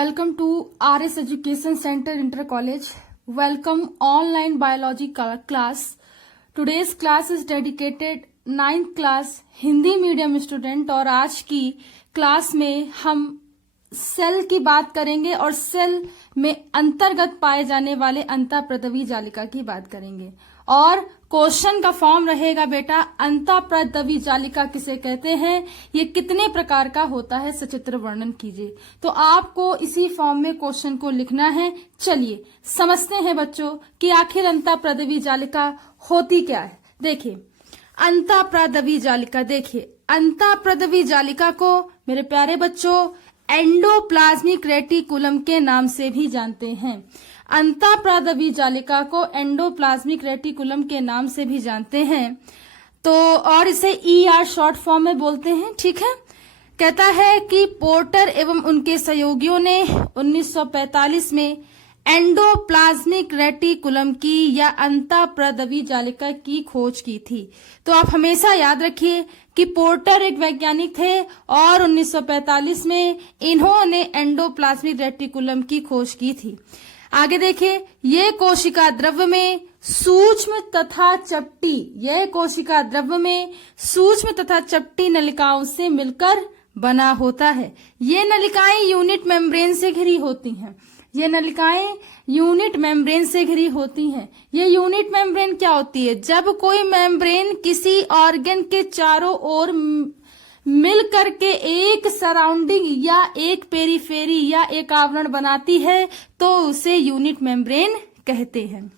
Welcome to RS Education Center Inter College. Welcome online biology class. Today's class is dedicated 9th class Hindi medium student और आज की class में हम cell की बात करेंगे और सेल में अंतर्गत पाए जाने वाले अंतःप्रदवी जालिका की बात करेंगे। और क्वेश्चन का फॉर्म रहेगा बेटा, अंतःप्रदवी जालिका किसे कहते हैं, ये कितने प्रकार का होता है, सचित्र वर्णन कीजिए। तो आपको इसी फॉर्म में क्वेश्चन को लिखना है। चलिए समझते हैं बच्चों कि आखिर अंतःप्रदवी जालिका होती क्या है। देखिए अंतःप्रदवी जालिका, देखिए अंतःप्रदवी जालिका को मेरे प्यारे बच्चों एंडोप्लाज्मिक रेटिकुलम के नाम से भी जानते हैं। अंतःप्रदवी जालिका को एंडोप्लाज्मिक रेटिकुलम के नाम से भी जानते हैं। तो और इसे ER शॉर्ट फॉर्म में बोलते हैं। ठीक है, कहता है कि पोर्टर एवं उनके सहयोगियों ने 1945 में एंडोप्लाज्मिक रेटिकुलम की या अंतःप्रदवी जालिका की खोज की थी। तो आप हमेशा याद रखिए कि पोर्टर एक वैज्ञानिक थे और 1945 में इन्होंने एंडोप्लाज्मिक रेटिकुलम की खोज की थी। आगे देखिए, ये कोशिका द्रव्य में सूक्ष्म तथा चपटी, यह कोशिका द्रव्य में सूक्ष्म तथा चपटी नलिकाओं से मिलकर बना होता है। ये नलिकाएं यूनिट मेम्ब्रेन से घिरी होती हैं। ये नलिकाएं यूनिट मेम्ब्रेन से घिरी होती हैं। ये यूनिट मेम्ब्रेन क्या होती है? जब कोई मेम्ब्रेन किसी ऑर्गन के चारों ओर मिल करके एक सराउंडिंग या एक पेरीफेरी या एक आवरण बनाती है तो उसे यूनिट मेम्ब्रेन कहते हैं।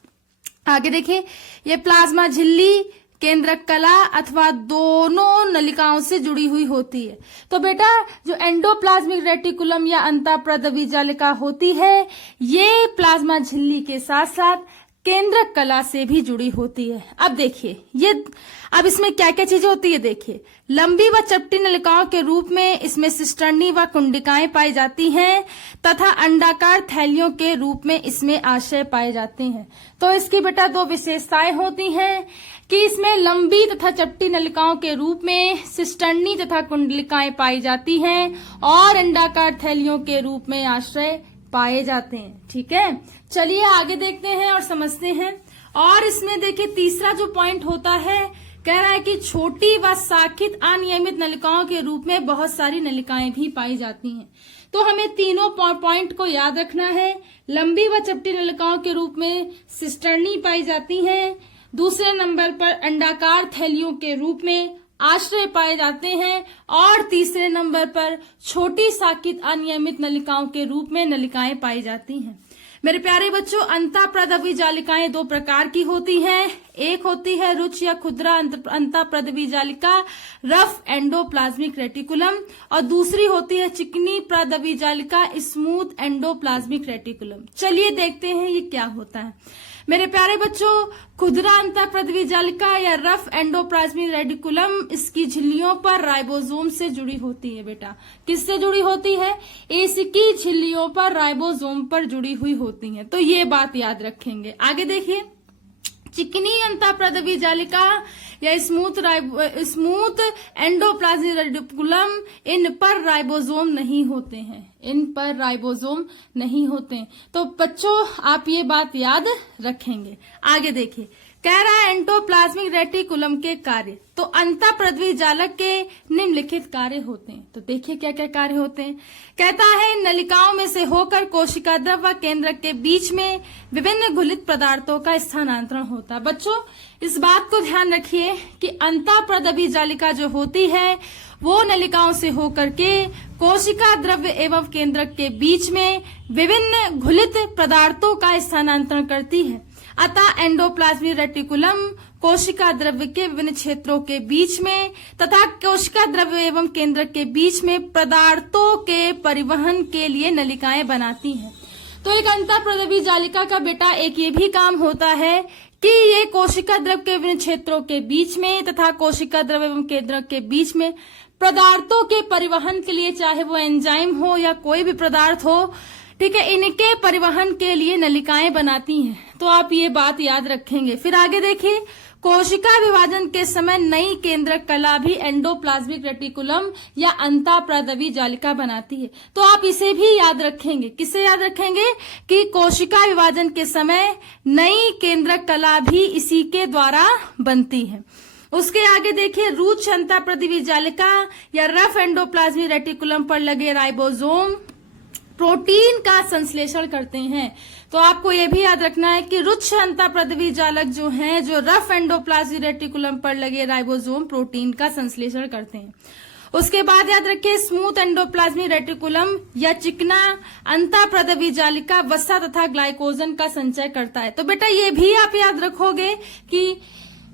आगे देखिए, ये प्लाज्मा झिल्ली केंद्रक कला अथवा दोनों नलिकाओं से जुड़ी हुई होती है। तो बेटा जो एंडोप्लाज्मिक रेटिकुलम या अंतःप्रदवी जालिका होती है, ये प्लाज्मा झिल्ली के साथ साथ केंद्रक कला से भी जुड़ी होती है। अब देखिए अब इसमें क्या क्या चीजें होती है। देखिए, लंबी व चपटी नलिकाओं के रूप में इसमें सिस्टर्नी व कुंडिकाएं पाई जाती हैं तथा अंडाकार थैलियों के रूप में इसमें आशय पाए जाते हैं। तो इसकी बेटा दो विशेषताएं होती हैं कि इसमें लंबी तथा चपटी नलिकाओं के रूप में सिस्टर्नी तथा कुंडलिकाएं पाई जाती हैं और अंडाकार थैलियों के रूप में आश्रय पाए जाते हैं। ठीक है, चलिए आगे देखते हैं और समझते हैं। और इसमें देखिए तीसरा जो पॉइंट होता है, कह रहा है कि छोटी व शाखित अनियमित नलिकाओं के रूप में बहुत सारी नलिकाएं भी पाई जाती हैं। तो हमें तीनों पॉइंट को याद रखना है। लंबी व चपटी नलिकाओं के रूप में सिस्टर्नी पाई जाती हैं, दूसरे नंबर पर अंडाकार थैलियों के रूप में आश्रय पाए जाते हैं और तीसरे नंबर पर छोटी शाखित अनियमित नलिकाओं के रूप में नलिकाएं पाई जाती हैं। मेरे प्यारे बच्चों, अंतःप्रदवी जालिकाएं दो प्रकार की होती हैं। एक होती है रुक्ष या खुदरा अंतःप्रदवी जालिका रफ एंडोप्लाज्मिक रेटिकुलम और दूसरी होती है चिकनी प्रदवी जालिका स्मूथ एंडोप्लाज्मिक रेटिकुलम। चलिए देखते हैं ये क्या होता है। मेरे प्यारे बच्चों, खुदरा अंतःप्रदवी जालिका या रफ एंडोप्लाज्मिक रेटिकुलम इसकी झिल्लियों पर राइबोसोम से जुड़ी होती है। बेटा किससे जुड़ी होती है? इसकी झिल्लियों पर राइबोसोम पर जुड़ी हुई होती है। तो ये बात याद रखेंगे। आगे देखिए, चिकनी अंतःप्रदवी जालिका या स्मूथ एंडोप्लाज्मिक रेटिकुलम, इन पर राइबोसोम नहीं होते हैं। इन पर राइबोसोम नहीं होते। तो बच्चों आप ये बात याद रखेंगे। आगे देखिए, कह रहा है एंडोप्लाज्मिक रेटिकुलम के कार्य। तो अंतःप्रदवी जालक के निम्नलिखित कार्य होते हैं। तो देखिए क्या क्या कार्य होते हैं। कहता है इन नलिकाओं में से होकर कोशिका द्रव्य व केंद्रक के बीच में विभिन्न घुलित पदार्थों का स्थानांतरण होता है। बच्चों इस बात को ध्यान रखिए कि अंतःप्रदवी जालिका जो होती है वो नलिकाओं से होकर के कोशिका द्रव्य एवं केंद्रक के बीच में विभिन्न घुलित पदार्थों का स्थानांतरण करती है। अतः एंडोप्लाज्मिक रेटिकुलम कोशिका द्रव्य के विभिन्न क्षेत्रों के बीच में तथा कोशिका द्रव्य एवं केंद्रक के बीच में पदार्थों के परिवहन के लिए नलिकाएं बनाती हैं। तो एक अंतःप्रदवी जालिका का बेटा एक ये भी काम होता है कि ये कोशिका द्रव्य के विभिन्न क्षेत्रों के बीच में तथा कोशिका द्रव्य एवं केंद्रक के बीच में पदार्थों के परिवहन के लिए, चाहे वो एंजाइम हो या कोई भी पदार्थ हो, ठीक है, इनके परिवहन के लिए नलिकाएं बनाती हैं। तो आप ये बात याद रखेंगे। फिर आगे देखिए, कोशिका विभाजन के समय नई केंद्रक कला भी एंडोप्लाज्मिक रेटिकुलम या अंतःप्रदवी जालिका बनाती है। तो आप इसे भी याद रखेंगे। किसे याद रखेंगे कि कोशिका विभाजन के समय नई केंद्रक कला भी इसी के द्वारा बनती है। उसके आगे देखिए, रुच्छ अंतःप्रदवी जालिका या रफ एंडोप्लाज्मिक रेटिकुलम पर लगे राइबोसोम प्रोटीन का संश्लेषण करते हैं। तो आपको यह भी याद रखना है कि रुच्छ अंतःप्रदवी जालक जो हैं, जो रफ एंडोप्लाज्मिक रेटिकुलम पर लगे राइबोसोम प्रोटीन का संश्लेषण करते हैं। उसके बाद याद रखिए, स्मूथ एंडोप्लाज्मिक रेटिकुलम या चिकना अंतःप्रदवी जालिका वसा तथा ग्लाइकोजन का संचय करता है। तो बेटा ये भी आप याद रखोगे कि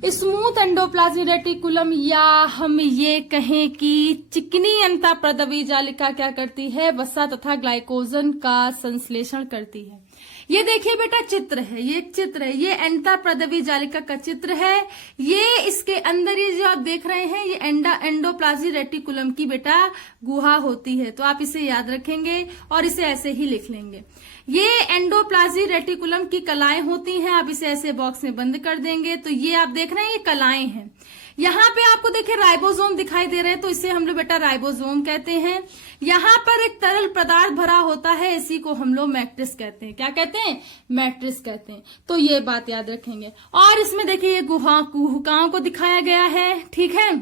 स्मूथ एंडोप्लाज्मिक रेटिकुलम या हम ये कहें कि चिकनी अंतःप्रदवी जालिका क्या करती है, वसा तथा ग्लाइकोजन का संश्लेषण करती है। ये देखिए बेटा चित्र है, ये एक चित्र है, ये अंतःप्रदवी जालिका का चित्र है। ये इसके अंदर ये जो आप देख रहे हैं, ये एंडोप्लाज्मिक रेटिकुलम की बेटा गुहा होती है। तो आप इसे याद रखेंगे और इसे ऐसे ही लिख लेंगे। ये एंडोप्लाज्मिक रेटिकुलम की कलाएं होती हैं। आप इसे ऐसे बॉक्स में बंद कर देंगे। तो ये आप देख रहे हैं, ये कलाएं हैं। यहाँ पे आपको देखिए राइबोसोम दिखाई दे रहे हैं, तो इसे हम लोग बेटा राइबोसोम कहते हैं। यहाँ पर एक तरल पदार्थ भरा होता है, इसी को हम लोग मैट्रिक्स कहते हैं। क्या कहते हैं? मैट्रिक्स कहते हैं। तो ये बात याद रखेंगे। और इसमें देखिए ये गुहाओं को दिखाया गया है, ठीक है।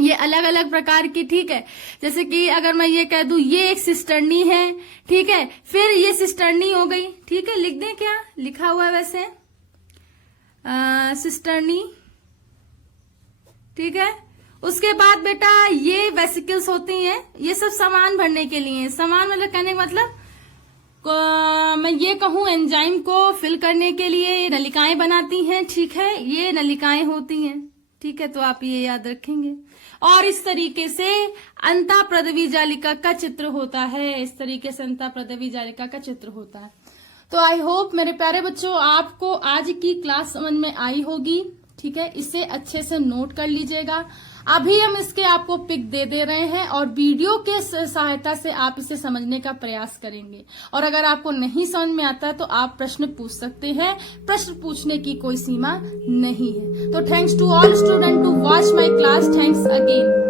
ये अलग अलग प्रकार की, ठीक है। जैसे कि अगर मैं ये कह दूं ये एक सिस्टर्नी है, ठीक है, फिर ये सिस्टर्नी हो गई, ठीक है। लिख दें, क्या लिखा हुआ है वैसे? सिस्टर्नी, ठीक है। उसके बाद बेटा ये वेसिकल्स होती हैं, ये सब सामान भरने के लिए। सामान मतलब कहने का मतलब मैं ये कहूं एंजाइम को फिल करने के लिए ये नलिकाएं बनाती हैं, ठीक है। ये नलिकाएं होती हैं, ठीक है। तो आप ये याद रखेंगे। और इस तरीके से अंतःप्रदवी जालिका का चित्र होता है। इस तरीके से अंतःप्रदवी जालिका का चित्र होता है। तो आई होप मेरे प्यारे बच्चों आपको आज की क्लास समझ में आई होगी, ठीक है। इसे अच्छे से नोट कर लीजिएगा। अभी हम इसके आपको पिक दे रहे हैं और वीडियो के सहायता से आप इसे समझने का प्रयास करेंगे। और अगर आपको नहीं समझ में आता है तो आप प्रश्न पूछ सकते हैं। प्रश्न पूछने की कोई सीमा नहीं है। तो thanks to all student to watch my class. Thanks again.